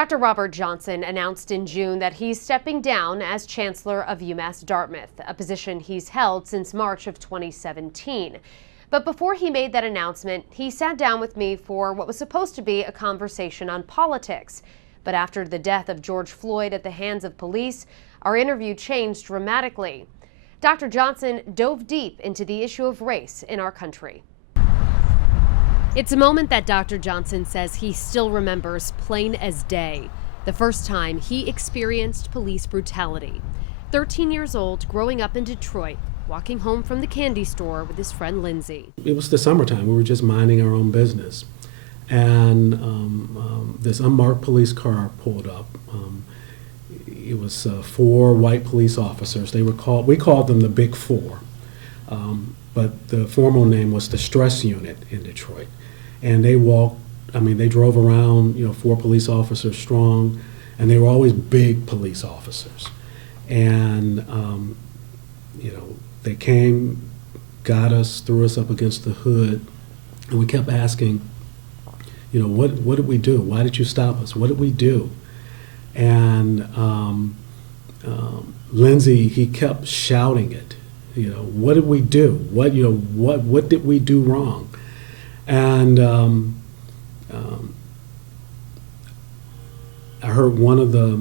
Dr. Robert Johnson announced in June that he's stepping down as chancellor of UMass Dartmouth, a position he's held since March of 2017. But before he made that announcement, he sat down with me for what was supposed to be a conversation on politics. But after the death of George Floyd at the hands of police, our interview changed dramatically. Dr. Johnson dove deep into the issue of race in our country. It's a moment that Dr. Johnson says he still remembers plain as day, the first time he experienced police brutality. 13 years old, growing up in Detroit, walking home from the candy store with his friend Lindsay. It was the summertime. We were just minding our own business. And this unmarked police car pulled up. It was 4 white police officers. We called them the Big Four. But the formal name was the Stress Unit in Detroit. And they drove around, 4 police officers strong, and they were always big police officers. And, they came, got us, threw us up against the hood, and we kept asking, what did we do? Why did you stop us? What did we do? And Lindsay, he kept shouting it. What did we do? What did we do wrong? And I heard one of the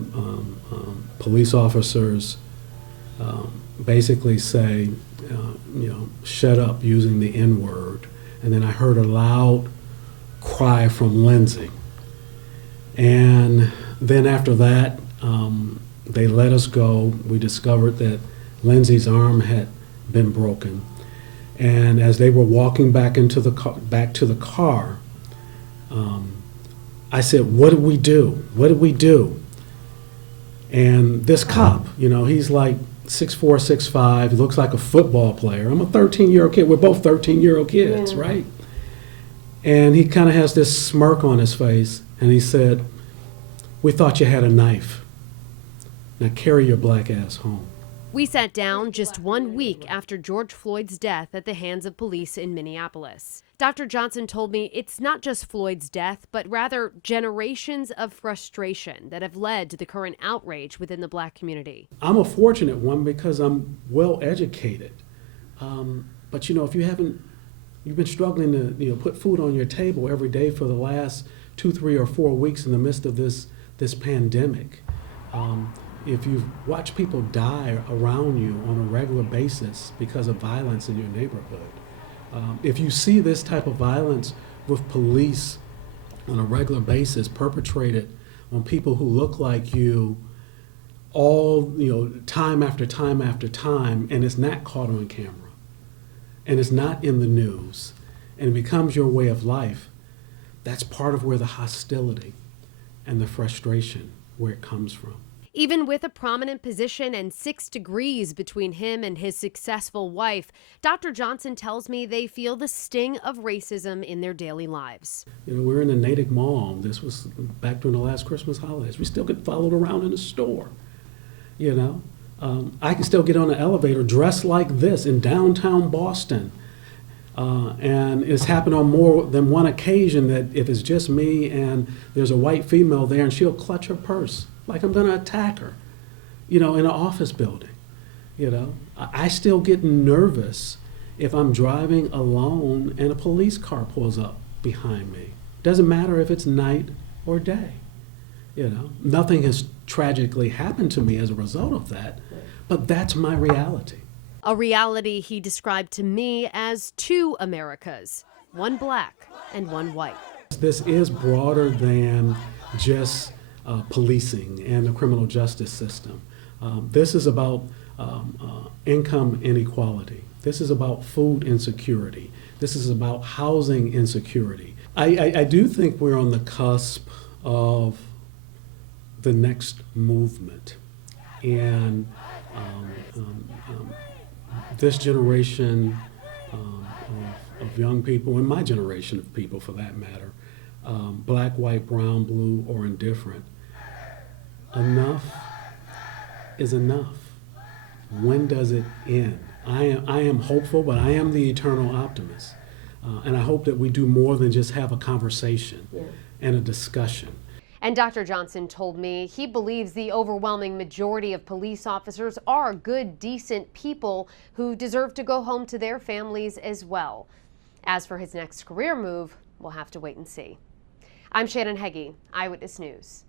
police officers basically say, shut up, using the N-word. And then I heard a loud cry from Lindsay. And then after that, they let us go. We discovered that Lindsay's arm had been broken. And as they were walking back to the car, I said, what did we do? What did we do? And this cop, he's like 6'4", 6'5", looks like a football player. I'm a 13-year-old kid. We're both 13-year-old kids, yeah. Right? And he kind of has this smirk on his face, and he said, we thought you had a knife. Now carry your black ass home. We sat down just 1 week after George Floyd's death at the hands of police in Minneapolis. Dr. Johnson told me it's not just Floyd's death, but rather generations of frustration that have led to the current outrage within the Black community. I'm a fortunate one because I'm well educated. But if you've been struggling to put food on your table every day for the last 2, 3, or 4 weeks in the midst of this pandemic. If you've watched people die around you on a regular basis because of violence in your neighborhood, if you see this type of violence with police on a regular basis perpetrated on people who look like you all, time after time after time, and it's not caught on camera, and it's not in the news, and it becomes your way of life, that's part of where the hostility and the frustration, where it comes from. Even with a prominent position and 6 degrees between him and his successful wife, Dr. Johnson tells me they feel the sting of racism in their daily lives. We're in the Natick Mall. This was back during the last Christmas holidays. We still get followed around in the store. I can still get on the elevator dressed like this in downtown Boston. And it's happened on more than one occasion that if it's just me and there's a white female there and she'll clutch her purse like I'm going to attack her, in an office building. I still get nervous if I'm driving alone and a police car pulls up behind me. Doesn't matter if it's night or day. Nothing has tragically happened to me as a result of that, but that's my reality. A reality he described to me as 2 Americas, one black and one white. This is broader than just policing and the criminal justice system. This is about income inequality. This is about food insecurity. This is about housing insecurity. I do think we're on the cusp of the next movement. And this generation of young people, and my generation of people for that matter, black, white, brown, blue, or indifferent, enough is enough. When does it end? I am hopeful, but I am the eternal optimist. And I hope that we do more than just have a conversation and a discussion. And Dr. Johnson told me he believes the overwhelming majority of police officers are good, decent people who deserve to go home to their families as well. As for his next career move, we'll have to wait and see. I'm Shannon Heggie, Eyewitness News.